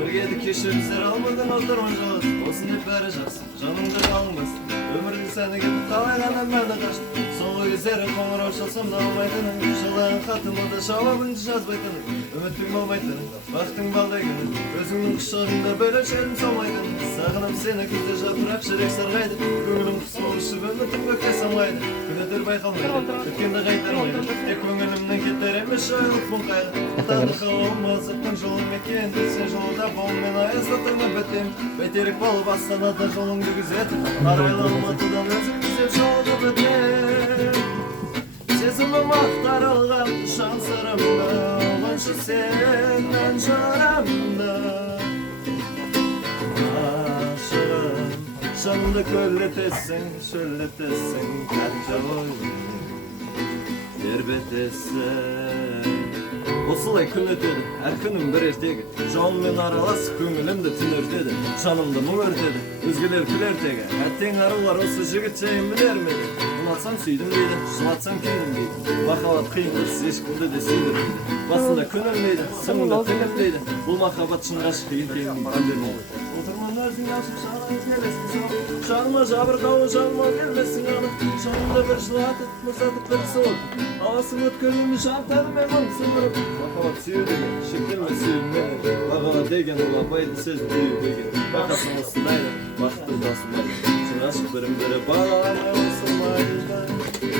Birgedi keşiripsler almadan oturman жалғыз Olsun hep bәрі жақсы, жаныңды қалыңбас Өмірді сәні кетіп қалайғаннан мәні қашты Соңғы кездері қоңырау шалсам да алмайтының Шылаған хатыма да жауабыңды жазбайтының Үміттің болмайтының, бақтың балдайгінің Өзіңнің құшағында бөлек жерім салмайтын Сағынып сені күзде жапырақ жүрек сарғайды Көңілім құс болышып үмітім көкке самғайды Күн өтер байқалмайды, өткенді қайтармайды Тек көңілімнен кетер емес жайлық бұл қайғы Таңды қалауым азаптың жолың екенді Сен жолда бол мен аяздатырмын бітем Бәйтерек болып астанада жолыңды күзетіп Арайлы алматыдан өзің күзеп жолды бітем Сезімім ақтарылған шан сырымда Оланшы сенен жарамда Ашығым жанымды көлетесің, шөлетесің Қанша ойым тербетесің Осылай күн өтеді, әр күнім бір ертегі Жауынмен аралас көңілімді түн өртеді Жанымды мұң өртеді, өзгелер күлер тегі Әттең арулар осы жігіт жайын білер ме Ұнатсам сүйдім дейді, жылатсам күйдім дейді Махаббат қиындықсыз ешкімді де сүйдірмейді Басында күн өлмейді, соңында түн өтпейді Бұл махаббат шын ғашық екенін білдірмейді Отырман өзің ашып шағын келесің сау Шағыма жабырқауы жаныма келмесің анық Жанымда бір жылатып, мұсатып бір суытып Аласың өткенімді жантарымен мұң сіңіріп Махаббат сүю деген, шектелме сүюмен Бағала деген ол апайды сөзін түйіп деген Бақасын осындайды, бақытты жасымайды Шын ашық бірін бірі бағаламай осылмайды